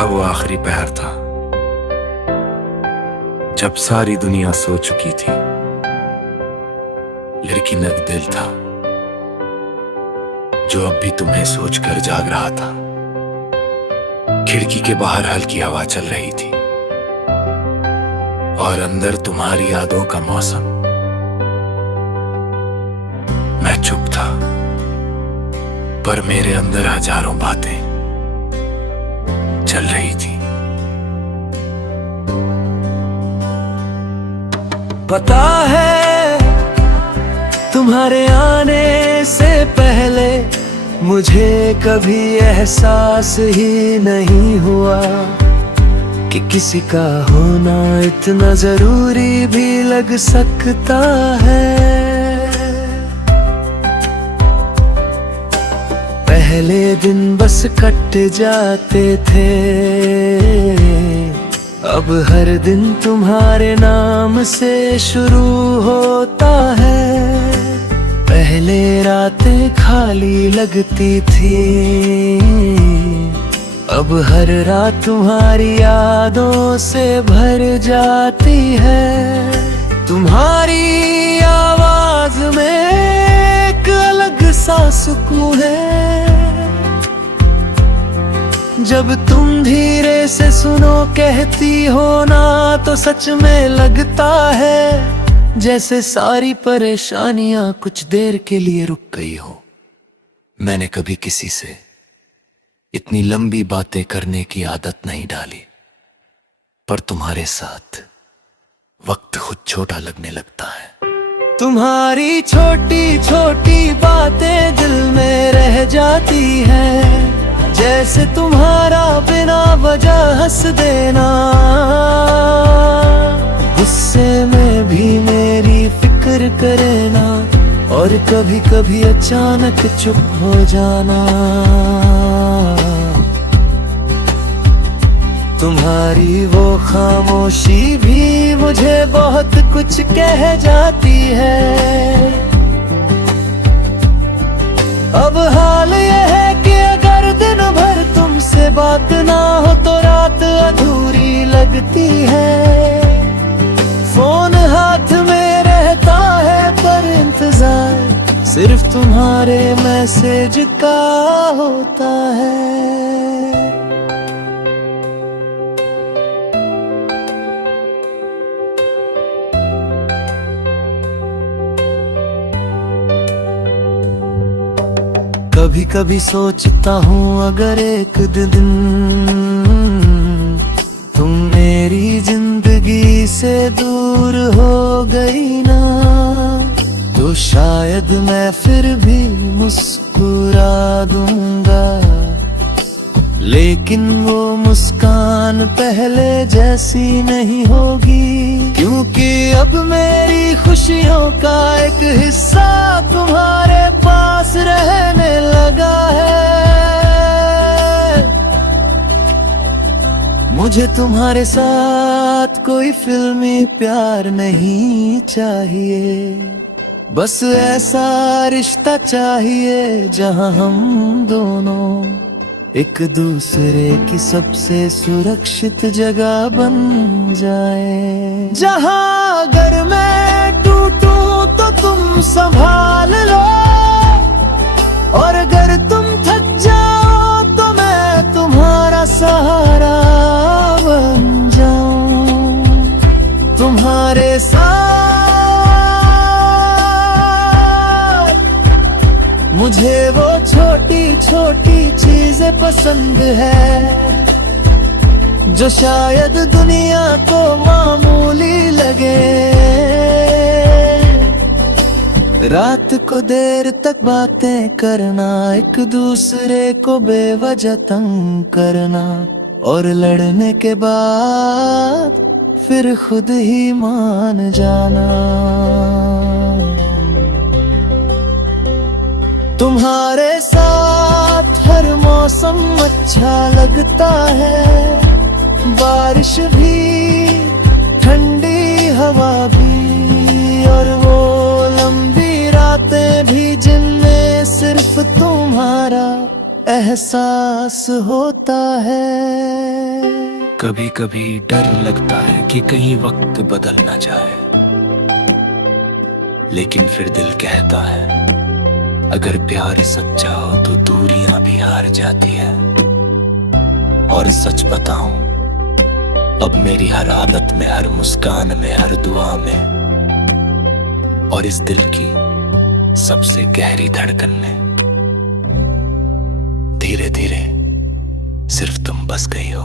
का वो आखिरी पहर था जब सारी दुनिया सो चुकी थी, लेकिन एक दिल था जो अब भी तुम्हें सोचकर जाग रहा था। खिड़की के बाहर हल्की हवा चल रही थी और अंदर तुम्हारी यादों का मौसम। मैं चुप था, पर मेरे अंदर हजारों बातें चल रही थी। पता है तुम्हारे आने से पहले मुझे कभी एहसास ही नहीं हुआ कि किसी का होना इतना जरूरी भी लग सकता है। पहले दिन बस कट जाते थे, अब हर दिन तुम्हारे नाम से शुरू होता है। पहले रातें खाली लगती थी, अब हर रात तुम्हारी यादों से भर जाती है। तुम्हारी आवाज में एक अलग सा सुकून है, जब तुम धीरे से सुनो कहती हो ना तो सच में लगता है जैसे सारी परेशानियां कुछ देर के लिए रुक गई हो। मैंने कभी किसी से इतनी लंबी बातें करने की आदत नहीं डाली, पर तुम्हारे साथ वक्त खुद छोटा लगने लगता है। तुम्हारी छोटी छोटी बातें दिल में रह जाती हैं, जैसे तुम्हारा बिना वजह हंस देना, गुस्से में भी मेरी फिक्र करे ना, और कभी कभी अचानक चुप हो जाना। तुम्हारी वो खामोशी भी मुझे बहुत कुछ कह जाती है। अब हाल ये है कि अगर दिन भर तुमसे बात ना हो तो रात अधूरी लगती है। फोन हाथ में रहता है पर इंतजार सिर्फ तुम्हारे मैसेज का होता है। कभी कभी सोचता हूँ अगर एक दिन तुम मेरी जिंदगी से दूर हो गई ना, तो शायद मैं फिर भी मुस्कुरा दूंगा, लेकिन वो मुस्कान पहले जैसी नहीं होगी, क्योंकि अब मेरी खुशियों का एक हिस्सा तुम्हारे पास रहने लगा है। मुझे तुम्हारे साथ कोई फिल्मी प्यार नहीं चाहिए, बस ऐसा रिश्ता चाहिए जहां हम दोनों एक दूसरे की सबसे सुरक्षित जगह बन जाए, जहां अगर मैं टूटूं तो तुम संभाल लो, और अगर तुम थक जाओ तो मैं तुम्हारा सहारा बन जाऊं। तुम्हारे साथ मुझे वो छोटी छोटी चीजें पसंद है जो शायद दुनिया को मामूली लगे। रात को देर तक बातें करना, एक दूसरे को बेवजह तंग करना, और लड़ने के बाद फिर खुद ही मान जाना। तुम्हारे साथ हर मौसम अच्छा लगता है, बारिश भी, ठंडी हवा भी, और वो लंबी रातें भी जिनमें सिर्फ तुम्हारा एहसास होता है। कभी कभी डर लगता है कि कहीं वक्त बदल ना जाए, लेकिन फिर दिल कहता है अगर प्यार सच्चा हो तो दूरियां भी हार जाती है। और सच बताऊं, अब मेरी हर आदत में, हर मुस्कान में, हर दुआ में और इस दिल की सबसे गहरी धड़कन में धीरे धीरे सिर्फ तुम बस गई हो।